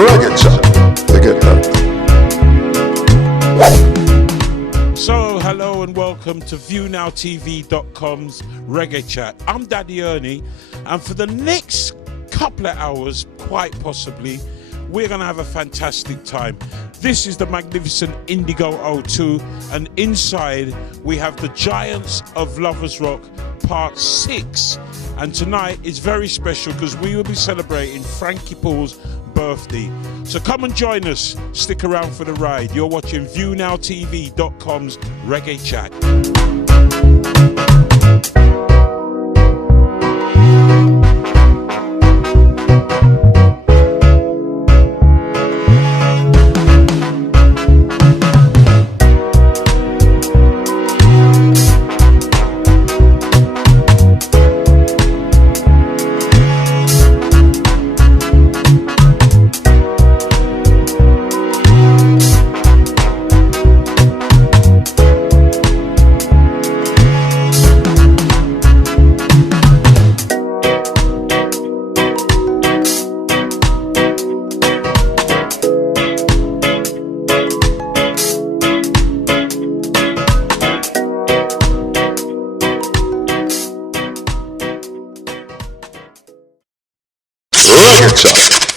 Reggea, you get that? So, hello and welcome to ViewNowTv.com's Reggae Chat. I'm Daddy Ernie, and for the next couple of hours, quite possibly, we're going to have a fantastic time. This is the magnificent Indigo O2, and inside we have the Giants of Lovers Rock Part 6. And tonight is very special because we will be celebrating Frankie Paul's birthday. So come and join us. Stick around for the ride. You're watching ViewNowTv.com's Reggae Chat.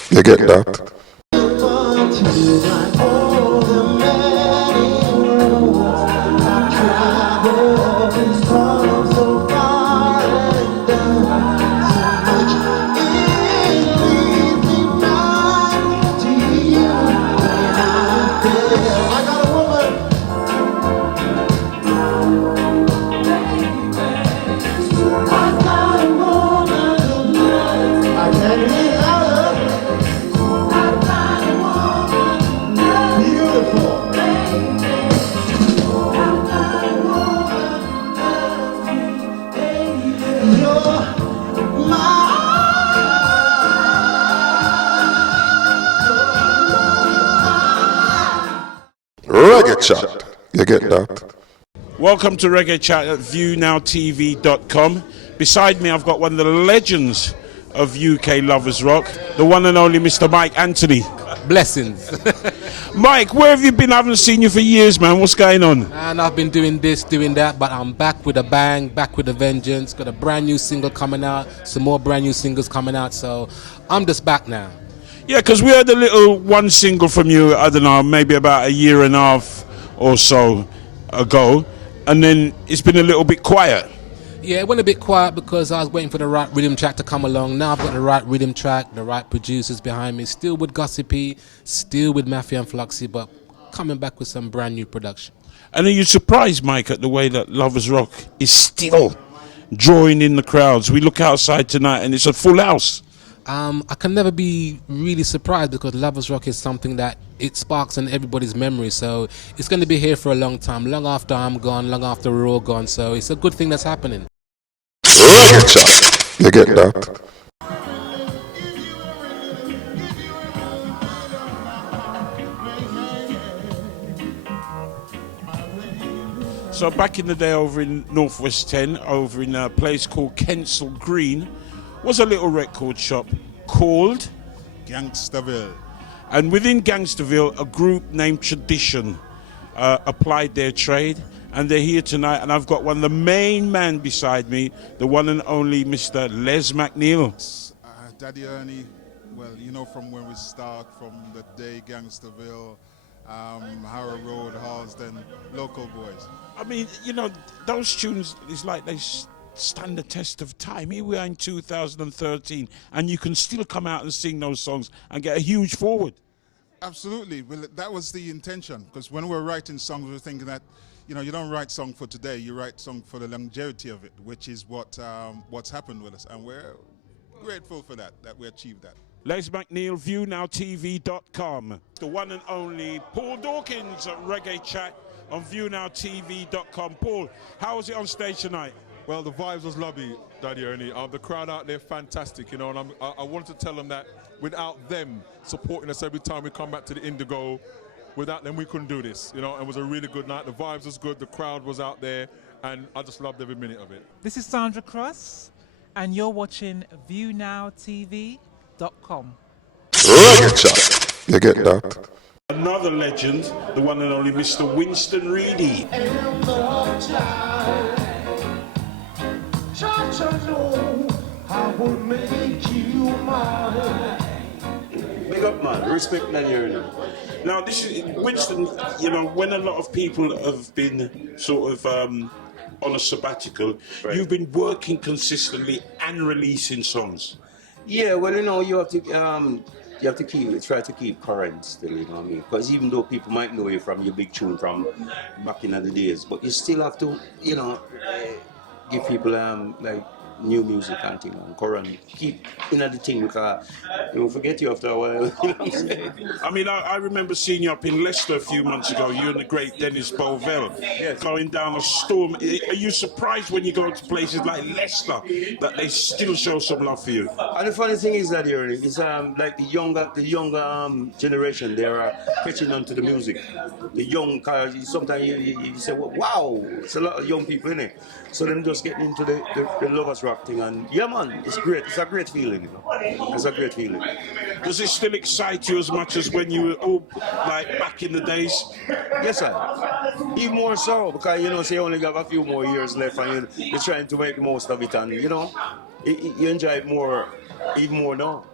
You get that? Reggae Chat, you get that? Welcome to Reggae Chat at ViewNowTv.com. Beside me, I've got one of the legends of UK Lovers Rock, the one and only Mr. Mike Anthony. Blessings. Mike, where have you been? I haven't seen you for years, man. What's going on? And I've been doing this, doing that, but I'm back with a bang, back with a vengeance. Got a brand new single coming out, some more brand new singles coming out, so I'm just back now. Yeah, because we heard a little one single from you, I don't know, maybe about a year and a half or so ago, and then it's been a little bit quiet. Yeah, it went a bit quiet because I was waiting for the right rhythm track to come along. Now I've got the right rhythm track, the right producers behind me, still with Gossipy, still with Mafia and Fluxy, but coming back with some brand new production. And are you surprised, Mike, at the way that Lovers Rock is still drawing in the crowds? We look outside tonight and it's a full house. I can never be really surprised because Lovers Rock is something that it sparks in everybody's memory, so it's going to be here for a long time, long after I'm gone, long after we're all gone, so it's a good thing that's happening. You get that? So back in the day over in Northwest 10, over in a place called Kensal Green, was a little record shop called Gangsterville. And within Gangsterville, a group named Tradition applied their trade, and they're here tonight. And I've got one of the main men beside me, the one and only Mr. Les McNeil. Daddy Ernie, well, you know, from when we start, from the day Gangsterville, Harrow Road, Halsden, local boys. I mean, you know, those tunes, it's like they stand the test of time. Here we are in 2013, and you can still come out and sing those songs and get a huge forward. Absolutely. Well, that was the intention, because when we were writing songs, we were thinking that, you know, you don't write song for today, you write song for the longevity of it, which is what's happened with us, and we're grateful for that we achieved that. Les McNeil, ViewNowTv.com. The one and only Paul Dawkins at Reggae Chat on ViewNowTv.com. Paul, how was it on stage tonight? Well, the vibes was lovely, Daddy Ernie. The crowd out there, fantastic, you know, and I wanted to tell them that without them supporting us every time we come back to the Indigo, without them we couldn't do this, you know. It was a really good night. The vibes was good, the crowd was out there, and I just loved every minute of it. This is Sandra Cross, and you're watching ViewNowTv.com. Reggae Chat. You get that? Another legend, the one and only Mr. Winston Reedy. Big up, man. Respect that Ernie. Now, this is Winston. You know, when a lot of people have been sort of on a sabbatical, Right. you've been working consistently and releasing songs. Yeah, well, you know, you have to try to keep current still, you know what I mean? Because even though people might know you from your big tune from back in the days, but you still have to, you know, give people like new music and thing and current. Keep the thing because you will forget you after a while. You know what I'm saying? I mean, I remember seeing you up in Leicester a few months ago, you and the great Dennis Bovell, Yes. going down a storm. Are you surprised when you go to places like Leicester that they still show some love for you? And the funny thing is that Ernie, it's like the younger generation, they are catching on to the music. The young cars, sometimes you say, well, wow, it's a lot of young people in it. So them just getting into the lovers rock thing, and yeah, man, it's great. It's a great feeling, you know. It's a great feeling. Does it still excite you as much as when you were all like back in the days? Yes, sir. Even more so because you know, say you only got a few more years left, and you're trying to make the most of it, and you know, you enjoy it more, even more now.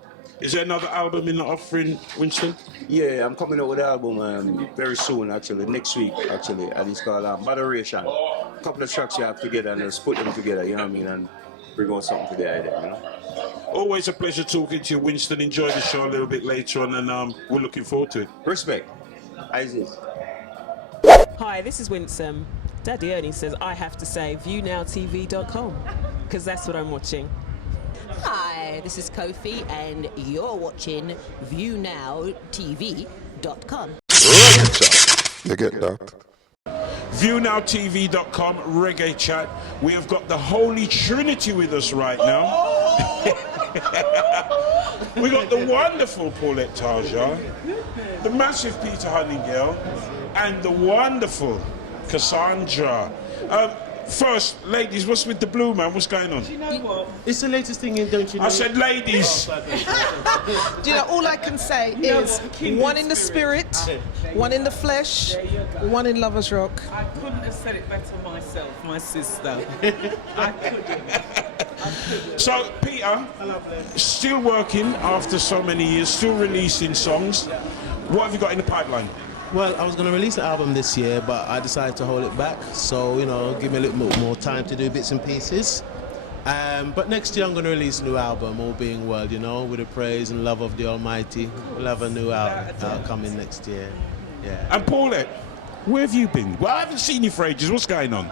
Is there another album in the offering, Winston? Yeah, I'm coming out with an album very soon, actually, next week, actually, and it's called Moderation. A couple of tracks you have together and just put them together, you know what I mean, and bring out something to the idea, you know. Always a pleasure talking to you, Winston. Enjoy the show a little bit later on, and we're looking forward to it. Respect. Isaac. Hi, this is Winsome. Daddy Ernie says I have to say ViewNowTv.com because that's what I'm watching. Hi, this is Kofi, and you're watching ViewNowTv.com. Reggae chat. You get that? ViewNowTv.com, Reggae Chat. We have got the Holy Trinity with us right now. We got the wonderful Paulette Tarja, the massive Peter Huntingale, and the wonderful Cassandra. First, ladies, what's with the blue, man? What's going on? You know what? It's the latest thing in, don't you know? I said ladies. Do you know, all I can say is one in the spirit, one in the flesh, one in Lovers Rock. I couldn't have said it better myself, my sister. I couldn't. So, Peter, still working after so many years, still releasing songs. What have you got in the pipeline? Well, I was going to release an album this year, but I decided to hold it back. So, you know, give me a little bit more time to do bits and pieces. But next year I'm going to release a new album, all being well, you know, with the praise and love of the Almighty. We'll have a new album coming next year. Yeah. And Paulette, where have you been? Well, I haven't seen you for ages. What's going on?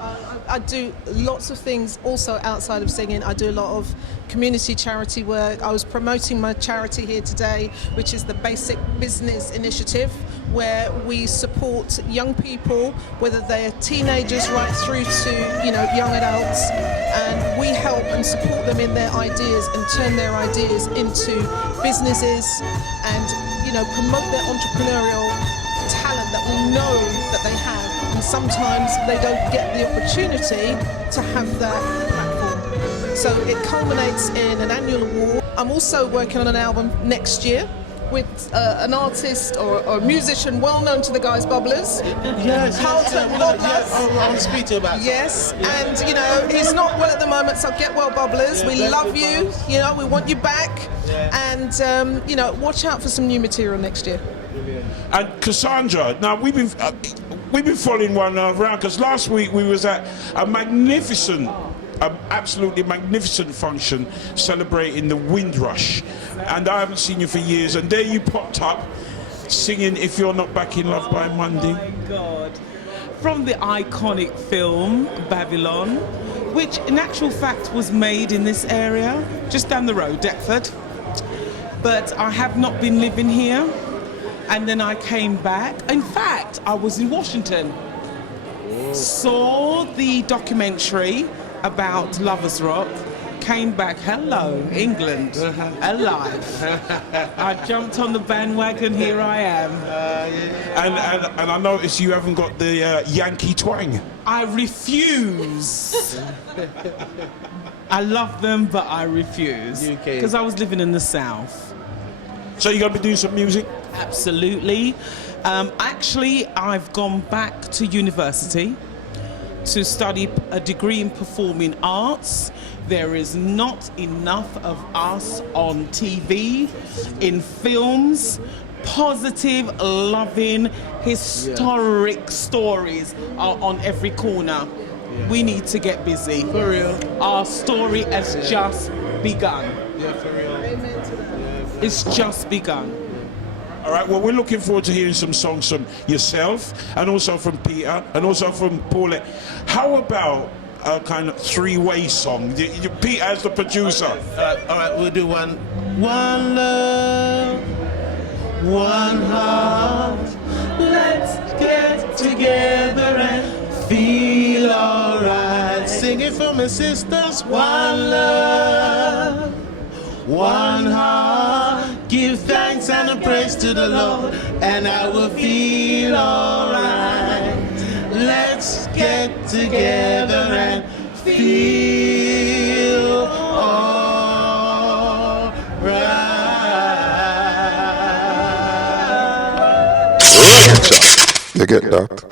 I do lots of things also outside of singing. I do a lot of community charity work. I was promoting my charity here today, which is the Basic Business Initiative, where we support young people, whether they're teenagers right through to, you know, young adults, and we help and support them in their ideas and turn their ideas into businesses and, you know, promote their entrepreneurial talent that we know that they have, and sometimes they don't get the opportunity to have that platform. So it culminates in an annual award. I'm also working on an album next year with an artist or a musician well known to the guys Bubblers. Yes, Carlton I Bubblers. want to speak to you about Yes, and you know, he's not well at the moment, so get well, Bubblers. Yeah, We bless love you, you, Bubbles. you know, we want you back, and you know, watch out for some new material next year. And Cassandra, now we've been following one around because last week we was at a magnificent, absolutely magnificent function celebrating the Windrush, and I haven't seen you for years. And there you popped up, singing "If You're Not Back in Love by Monday." Oh my God. From the iconic film Babylon, which in actual fact was made in this area, just down the road, Deptford. But I have not been living here. And then I came back. In fact, I was in Washington. Saw the documentary about Lovers Rock. Came back, hello, England, alive. I jumped on the bandwagon, here I am. And I noticed you haven't got the Yankee twang. I refuse. I love them, but I refuse. UK. Because I was living in the South. So you're going to be doing some music? Absolutely. Actually, I've gone back to university to study a degree in performing arts. There is not enough of us on TV, in films. Positive, loving, historic stories are on every corner. We need to get busy. For real. Our story has just begun. Yeah, for real. Amen to that. It's just begun. All right, well, we're looking forward to hearing some songs from yourself and also from Peter and also from Paulette. How about a kind of three-way song? Peter as the producer. All right, we'll do one. One love, one heart. Let's get together and feel alright. Sing it for my sisters. One love, one heart. Give thanks and a praise to the Lord, and I will feel alright. Let's get together and feel alright. You get that?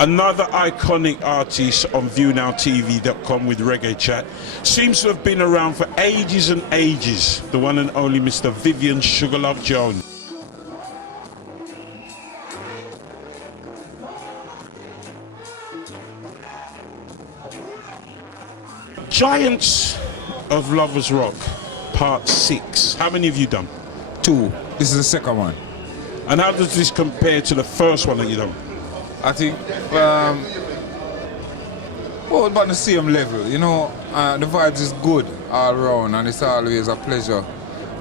Another iconic artist on ViewNowTv.com with Reggae Chat seems to have been around for ages and ages. The one and only Mr. Vivian Sugarlove Jones. Giants of Lovers Rock, Part 6. How many have you done? 2. This is the second one. And how does this compare to the first one that you done? I think, about the same level, you know, the vibes is good all around, and it's always a pleasure,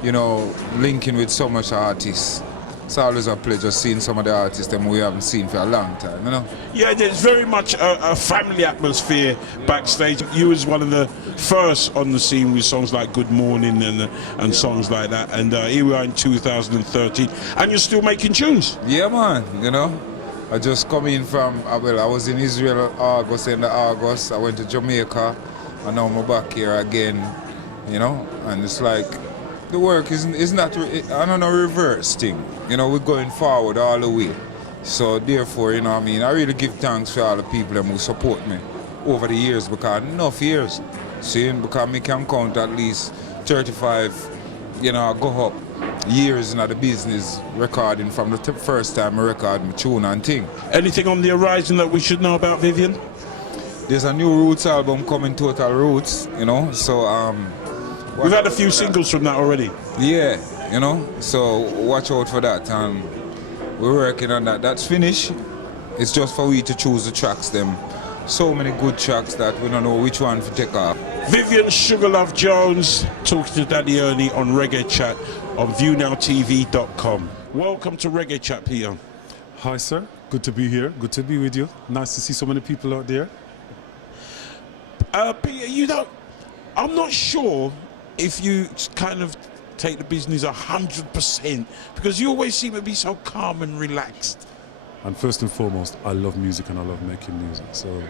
you know, linking with so much artists. It's always a pleasure seeing some of the artists that we haven't seen for a long time, you know. Yeah, there's very much a family atmosphere backstage. You was one of the first on the scene with songs like Good Morning and songs like that, and here we are in 2013, and you're still making tunes. Yeah, man, you know. I just come in from, I was in Israel end of August, I went to Jamaica, and now I'm back here again, you know, and it's like, the work is not, I don't know, reverse thing, you know, we're going forward all the way. So therefore, you know what I mean, I really give thanks for all the people who support me over the years, because enough years, seeing, because I can count at least 35, you know, I go up years in the business recording from the first time I record my tune and thing. Anything on the horizon that we should know about, Vivian? There's a new Roots album coming, Total Roots, you know, so we've had a few singles from that already. Yeah, you know, so watch out for that, and we're working on that. That's finished. It's just for we to choose the tracks them. So many good tracks that we don't know which one to take off. Vivian Sugarlove Jones talking to Daddy Ernie on Reggae Chat on ViewNowTv.com. Welcome to Reggae Chat, Peter. Hi, sir. Good to be here. Good to be with you. Nice to see so many people out there. Peter, I'm not sure if you kind of take the business 100%, because you always seem to be so calm and relaxed. And first and foremost, I love music and I love making music. So, you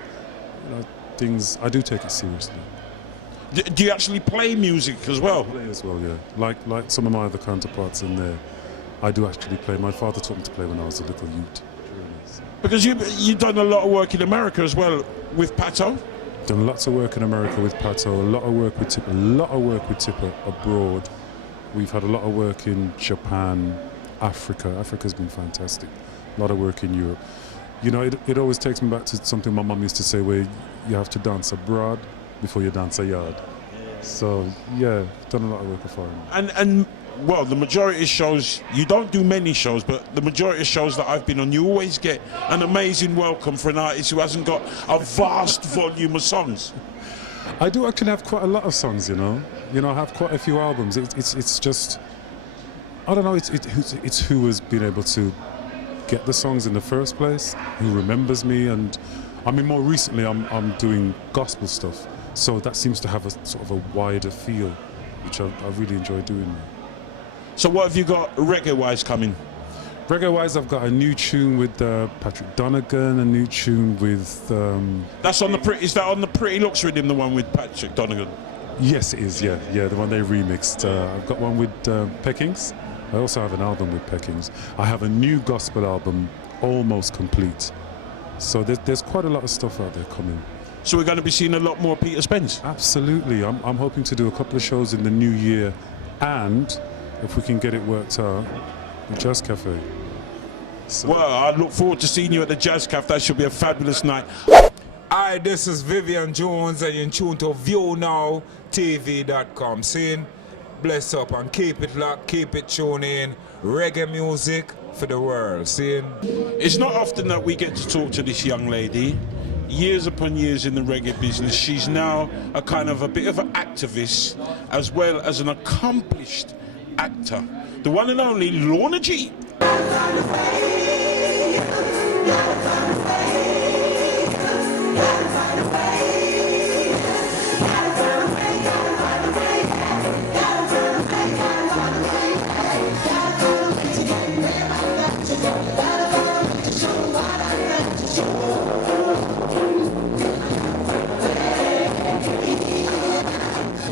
know, things, I do take it seriously. Do you actually play music as well? I play as well, yeah. Like some of my other counterparts in there, I do actually play. My father taught me to play when I was a little youth. Because you've done a lot of work in America as well with Pato. Done lots of work in America with Pato, a lot of work with Tipper abroad. We've had a lot of work in Japan, Africa. Africa's been fantastic. A lot of work in Europe. You know, it always takes me back to something my mum used to say, where you have to dance abroad before you dance a yard. So yeah, done a lot of work for foreign. And well, the majority of shows, you don't do many shows, but the majority of shows that I've been on, you always get an amazing welcome for an artist who hasn't got a vast volume of songs. I do actually have quite a lot of songs, you know. You know, I have quite a few albums. It's just, I don't know, it's who has been able to get the songs in the first place, who remembers me, and I mean, more recently I'm doing gospel stuff, so that seems to have a sort of a wider feel, which I really enjoy doing. So what have you got reggae-wise coming? Reggae-wise, I've got a new tune with Patrick Donegan, a new tune with... That's on the is that on the Pretty Looks rhythm, the one with Patrick Donegan? Yes, it is, yeah, the one they remixed. I've got one with Peckings, I also have an album with Peckings. I have a new gospel album almost complete. So there's quite a lot of stuff out there coming. So we're going to be seeing a lot more Peter Spence? Absolutely. I'm hoping to do a couple of shows in the new year, and if we can get it worked out, the Jazz Cafe. So. Well, I look forward to seeing you at the Jazz Cafe. That should be a fabulous night. Hi, this is Vivian Jones, and you're in tune to ViewNowTv.com. Saying bless up and keep it locked, keep it tuned in. Reggae music for the world. Saying it's not often that we get to talk to this young lady. Years upon years in the reggae business, she's now a kind of a bit of an activist as well as an accomplished actor. The one and only Lorna G.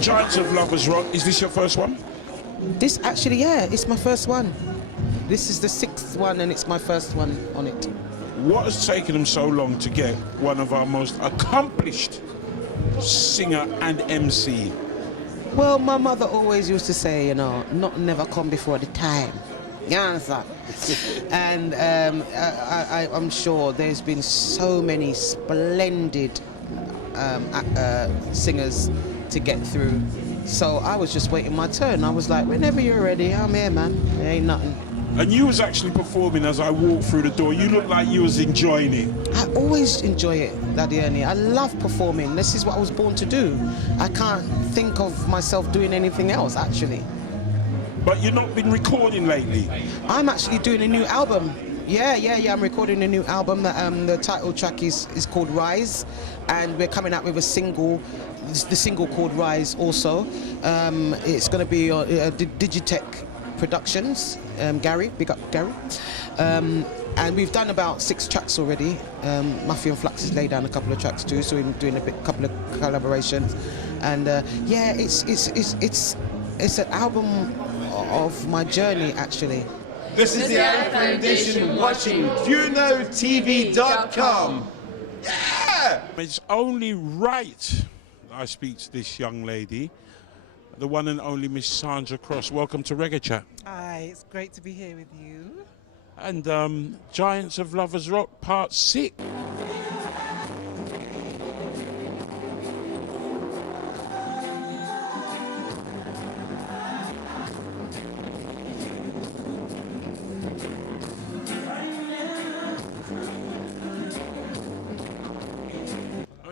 Giants of Lovers Rock, is this your first one? This actually, yeah, it's my first one. This is the 6th one and it's my first one on it. What has taken them so long to get one of our most accomplished singer and MC? Well, my mother always used to say, you know, not never come before the time. You understand? And I'm sure there's been so many splendid singers to get through. So I was just waiting my turn. I was like, whenever you're ready, I'm here, man. There ain't nothing. And you was actually performing as I walked through the door. You looked like you was enjoying it. I always enjoy it, Daddy Ernie. I love performing. This is what I was born to do. I can't think of myself doing anything else, actually. But you've not been recording lately? I'm actually doing a new album. Yeah, I'm recording a new album. The title track is called Rise, and we're coming out with a single, the single called Rise also. It's going to be Digitech Productions, Gary, big up Gary. And we've done about 6 tracks already. Mafia and Flux has laid down a couple of tracks too, so we're doing a couple of collaborations. And yeah, it's an album of my journey, actually. This is the Eye Foundation watching ViewNowTv.com. Yeah! It's only right I speak to this young lady, the one and only Miss Sandra Cross. Welcome to Reggae Chat. Hi, it's great to be here with you. And Giants of Lovers Rock Part 6.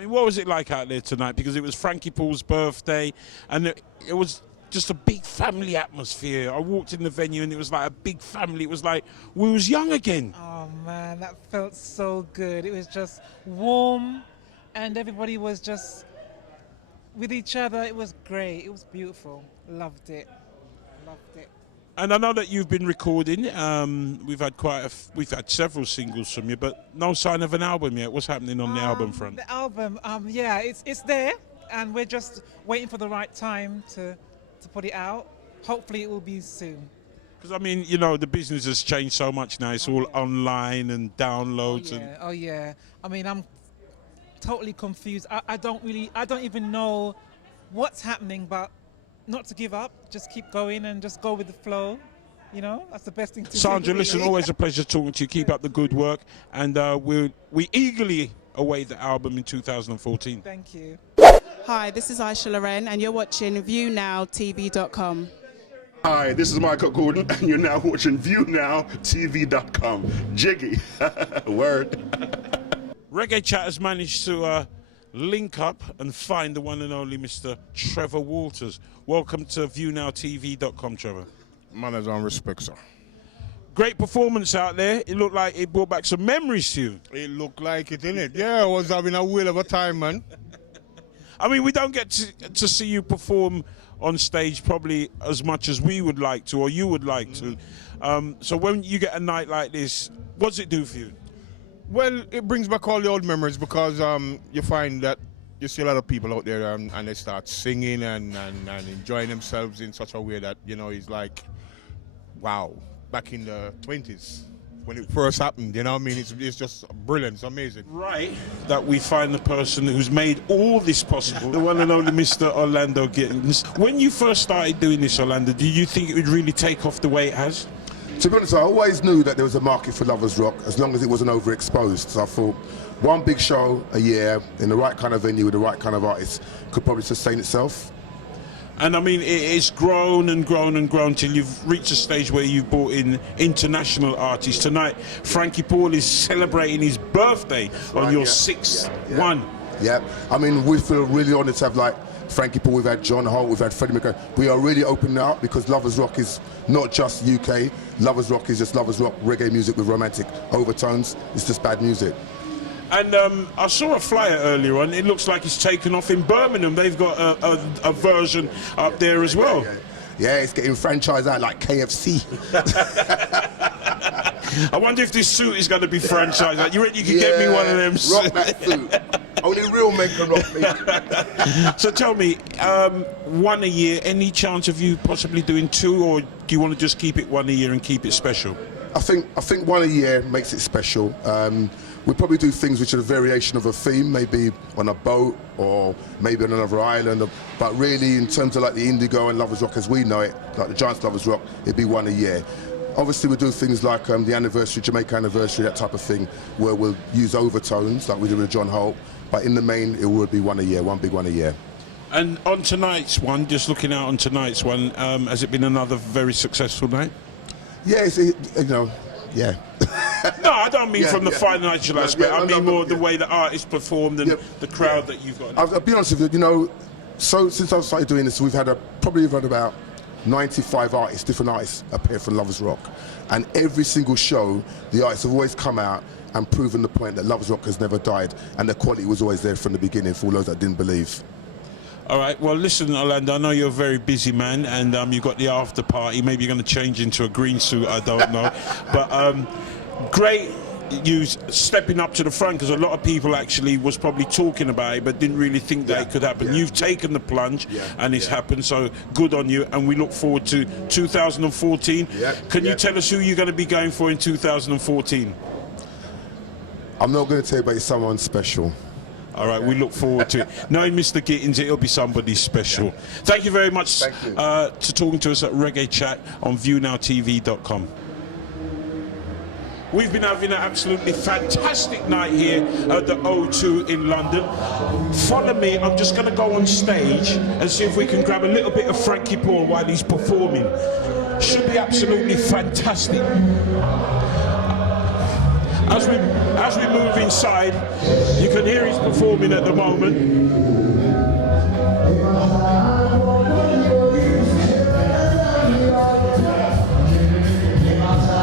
What was it like out there tonight? Because it was Frankie Paul's birthday, and it was just a big family atmosphere. I walked in the venue and it was like a big family. It was like we was young again. Oh man, that felt so good. It was just warm, and everybody was just with each other. It was great. It was beautiful. Loved it. Loved it. And I know that you've been recording. We've had several singles from you, but no sign of an album yet. What's happening on the album front? The album, yeah, it's there, and we're just waiting for the right time to put it out. Hopefully, it will be soon. Because I mean, you know, the business has changed so much now. It's all online and downloads. Oh yeah. I mean, I'm totally confused. I don't even know what's happening, but. Not to give up, just keep going and just go with the flow. You know, that's the best thing to do. Sandra, listen, always a pleasure talking to you. Keep up the good work, and we eagerly await the album in 2014. Thank you. Hi, this is Aisha Loren, and you're watching ViewNowTv.com. Hi, this is Michael Gordon, and you're now watching ViewNowTv.com. Jiggy. Word. Reggae Chat has managed to link up and find the one and only Mr. Trevor Walters. Welcome to ViewNowTv.com, Trevor. Manners and respect, sir. Great performance out there. It looked like it brought back some memories to you. It looked like it, didn't it? Yeah, I was having a whale of a time, man. I mean, we don't get to see you perform on stage probably as much as we would like to or you would like to. So when you get a night like this, what does it do for you? Well, it brings back all the old memories because you find that you see a lot of people out there and they start singing and enjoying themselves in such a way that, you know, it's like wow, back in the 20s. When it first happened, you know what I mean? It's just brilliant, it's amazing. Right, that we find the person who's made all this possible, the one and only Mr. Orlando Gittins. When you first started doing this, Orlando, did you think it would really take off the way it has? To be honest, I always knew that there was a market for lovers rock as long as it wasn't overexposed. So I thought one big show a year in the right kind of venue with the right kind of artists could probably sustain itself. And I mean, it's grown and grown and grown till you've reached a stage where you've brought in international artists. Tonight, Frankie Paul is celebrating his birthday on your 6th one. Yeah, I mean, we feel really honoured to have like Frankie Paul, we've had John Holt, we've had Freddie McGregor. We are really opening up because lovers rock is not just UK. Lovers rock is just lovers rock, reggae music with romantic overtones. It's just bad music. And I saw a flyer earlier on. It looks like it's taken off in Birmingham. They've got a version up there as well. Yeah, it's getting franchised out like KFC. I wonder if this suit is going to be franchised out. You reckon you can get me one of them suits? Rock that suit. Only real men can rock me. So tell me, one a year, any chance of you possibly doing two, or do you want to just keep it one a year and keep it special? I think one a year makes it special. We probably do things which are a variation of a theme, maybe on a boat or maybe on another island. But really, in terms of like the Indigo and Lovers Rock as we know it, like the Giants Lovers Rock, it'd be one a year. Obviously, we do things like the anniversary, Jamaica anniversary, that type of thing, where we'll use overtones like we did with John Holt. But in the main, it would be one a year, one big one a year. And on tonight's one, just looking out on tonight's one, has it been another very successful night? Yeah, yeah. No, I don't mean from the financial aspect. I mean more the way the artists performed and the crowd that you've got. I'll be honest with you, so since I've started doing this, we've had probably had about 95 artists, different artists appear for Lovers Rock. And every single show, the artists have always come out and proven the point that Lovers Rock has never died, and the quality was always there from the beginning for all those that didn't believe. All right, well, listen, Orlando, I know you're a very busy man, and you've got the after party. Maybe you're going to change into a green suit, I don't know. But great you stepping up to the front, because a lot of people actually was probably talking about it but didn't really think that it could happen. You've taken the plunge, and it's happened, so good on you, and we look forward to 2014. Can you tell us who you're going to be going for in 2014? I'm not going to tell you, but it's someone special. All right, we look forward to it. Knowing Mr. Gittins, it'll be somebody special. Thank you very much to talking to us at Reggae Chat on ViewNowTv.com. We've been having an absolutely fantastic night here at the O2 in London. Follow me, I'm just going to go on stage and see if we can grab a little bit of Frankie Paul while he's performing. Should be absolutely fantastic. As we move inside, you can hear he's performing at the moment.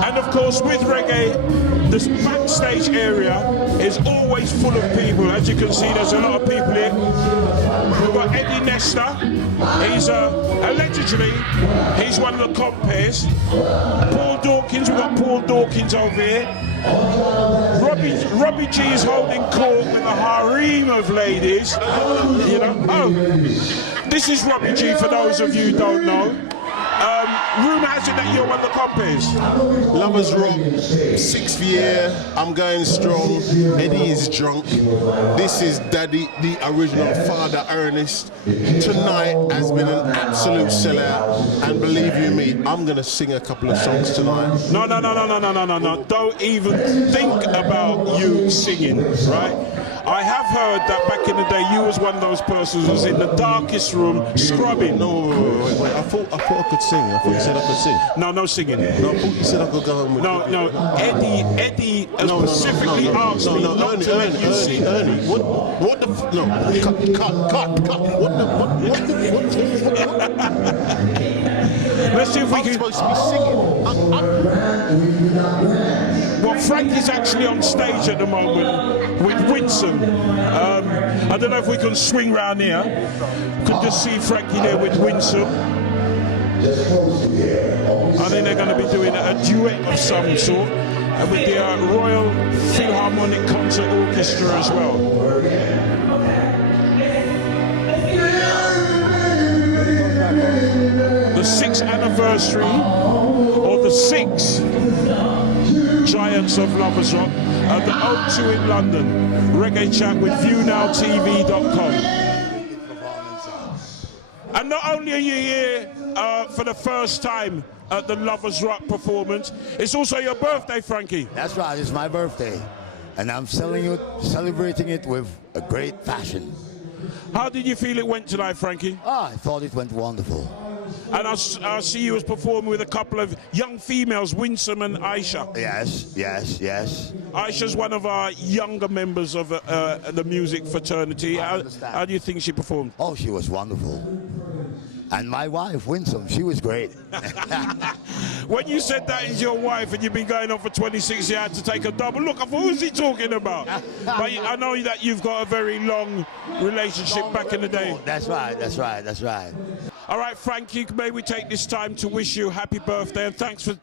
And of course, with reggae, this backstage area is always full of people. As you can see, there's a lot of people here. We've got Eddie Nesta. He's allegedly, he's one of the compares. Paul Dawkins, we've got Paul Dawkins over here. Robbie G is holding court with a harem of ladies. This is Robbie G for those of you who don't know. Rumour has it that you're one of the compares. Lovers Rock, 6th year, I'm going strong. Eddie is drunk. This is Daddy, the original Father Ernest. Tonight has been an absolute sellout, and believe you me, I'm going to sing a couple of songs tonight. No. Don't even think about you singing, right? I have heard that back in the day you was one of those persons who was in the darkest room scrubbing. No, wait. I thought I could sing. I thought you said I could sing. No singing. No, I thought you said I could go home with Eddie specifically asked me not to let you sing. Ernie, what the cut. Let's see if we can. I'm supposed to be singing. Well, Frank is actually on stage at the moment with Winsome. I don't know if we can swing round here. Could just see Frankie there with Winsome. I think they're going to be doing a duet of some sort with the Royal Philharmonic Concert Orchestra as well. The 6th anniversary of the number 6, Giants of Lovers Rock, at the O2 in London. Reggae Chat with ViewNowTv.com. And not only are you here for the first time at the Lovers Rock performance, it's also your birthday, Frankie. That's right, it's my birthday. And I'm celebrating it with a great fashion. How did you feel it went tonight, Frankie? I thought it went wonderful. And I see you was performing with a couple of young females, Winsome and Aisha. Yes, yes, yes. Aisha's one of our younger members of the music fraternity. How do you think she performed? Oh, she was wonderful. And my wife, Winsome, she was great. When you said that is your wife and you've been going on for 26 years, you had to take a double look. I thought, who's he talking about? But I know that you've got a very long relationship back in the day. That's right, that's right, that's right. All right, Frankie, may we take this time to wish you happy birthday, and thanks for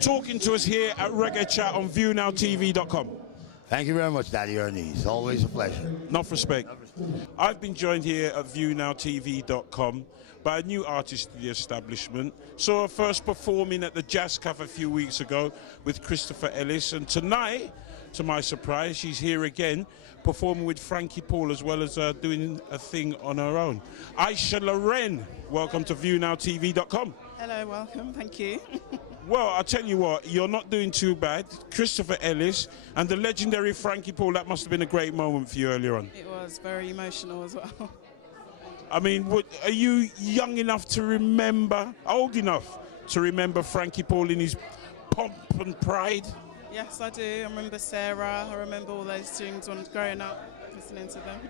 talking to us here at Reggae Chat on ViewNowTv.com. Thank you very much, Daddy Ernie. It's always a pleasure. Enough respect. I've been joined here at ViewNowTv.com by a new artist to the establishment. Saw her first performing at the Jazz Cafe a few weeks ago with Christopher Ellis, and tonight, to my surprise, she's here again performing with Frankie Paul, as well as doing a thing on her own. Aisha Loren, welcome to ViewNowTv.com. Hello, welcome, thank you. Well, I'll tell you what, you're not doing too bad. Christopher Ellis and the legendary Frankie Paul, that must have been a great moment for you earlier on. It was very emotional as well. I mean, are you young enough to remember, old enough to remember Frankie Paul in his pomp and pride? Yes, I do. I remember Sarah. I remember all those tunes when growing up, listening to them.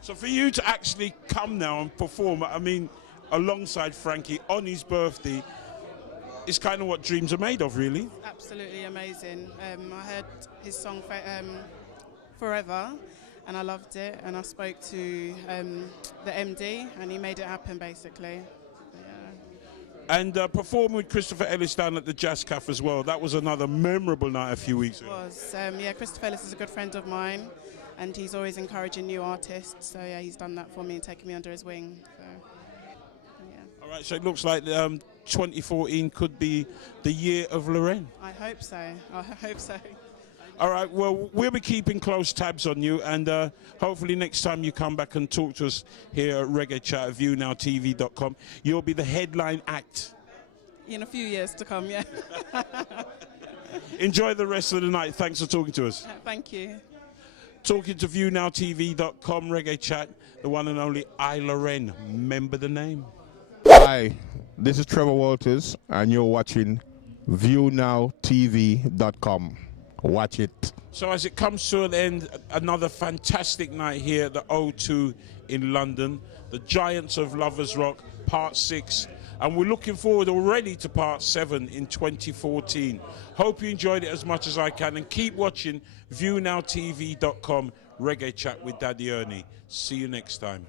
So for you to actually come now and perform, I mean, alongside Frankie on his birthday, is kind of what dreams are made of, really. Absolutely amazing. I heard his song Forever, and I loved it. And I spoke to the MD, and he made it happen, basically. And performing with Christopher Ellis down at the Jazz Cafe as well. That was another memorable night a few weeks ago. It was. Yeah, Christopher Ellis is a good friend of mine, and he's always encouraging new artists. So yeah, he's done that for me and taken me under his wing. So, yeah. All right, so it looks like 2014 could be the year of Loren. I hope so. I hope so. All right, well, we'll be keeping close tabs on you, and hopefully next time you come back and talk to us here at Reggae Chat at ViewNowTv.com, you'll be the headline act. In a few years to come, yeah. Enjoy the rest of the night. Thanks for talking to us. Thank you. Talking to ViewNowTv.com, Reggae Chat, the one and only I Loren. Remember the name? Hi, this is Trevor Walters, and you're watching ViewNowTv.com. Watch it. So as it comes to an end, another fantastic night here at the O2 in London, the Giants of Lovers Rock, Part 6. And we're looking forward already to Part 7 in 2014. Hope you enjoyed it as much as I can, and keep watching ViewNowTv.com, Reggae Chat with Daddy Ernie. See you next time.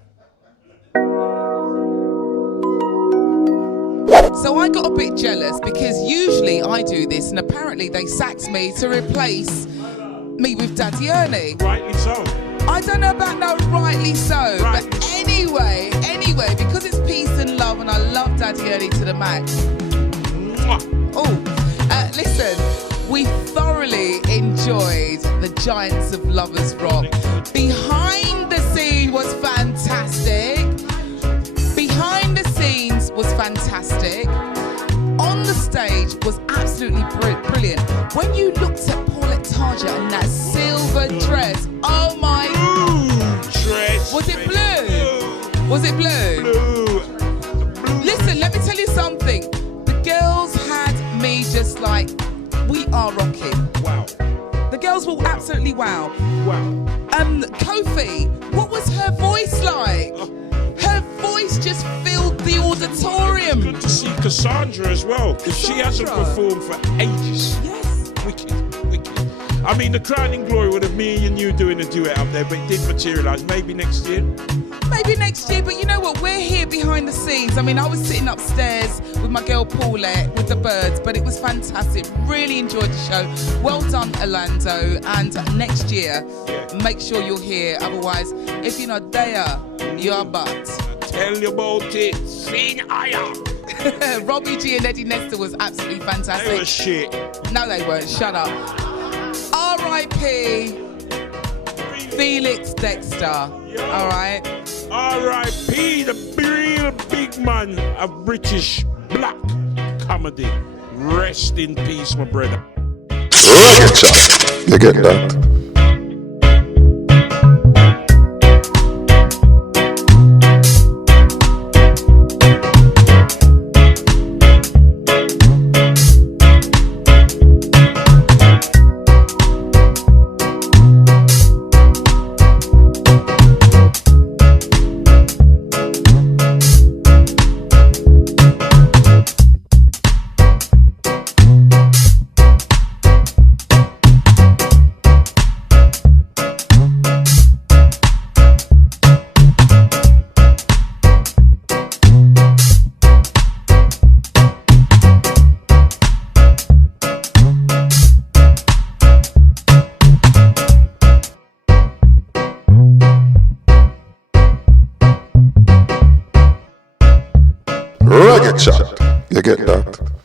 So I got a bit jealous because usually I do this, and apparently they sacked me to replace me with Daddy Ernie. Rightly so. I don't know about no rightly so, right. But anyway, because it's peace and love, and I love Daddy Ernie to the max. Listen, we thoroughly enjoyed the Giants of Lovers Rock. Behind the scene was fantastic. Behind the scenes was fantastic. On the stage was absolutely brilliant. When you looked at Paulette Tarja and that silver dress, oh my! Dress. Was it blue? Was it blue? Blue. Listen, let me tell you something. The girls had me just like, we are rocking. Wow. The girls were absolutely wow. Wow. Kofi, what was her voice like? Her voice just filled the auditorium. Good to see Cassandra as well, because she hasn't performed for ages. Yes. Wicked. I mean, the crowning glory would have me and you doing a duet up there, but it did materialise. Maybe next year. Maybe next year, but you know what? We're here behind the scenes. I mean, I was sitting upstairs with my girl Paulette with the birds, but it was fantastic. Really enjoyed the show. Well done, Orlando. And next year, make sure you're here. Otherwise, if you're not there, you're but. Tell you about it. Sing higher. Robbie G and Eddie Nestor was absolutely fantastic. They were shit. No, they weren't. Shut up. R.I.P. Felix Dexter. All right. R.I.P. the real big man of British black comedy. Rest in peace, my brother. Reggae, you get that? Reggae chat, you get that?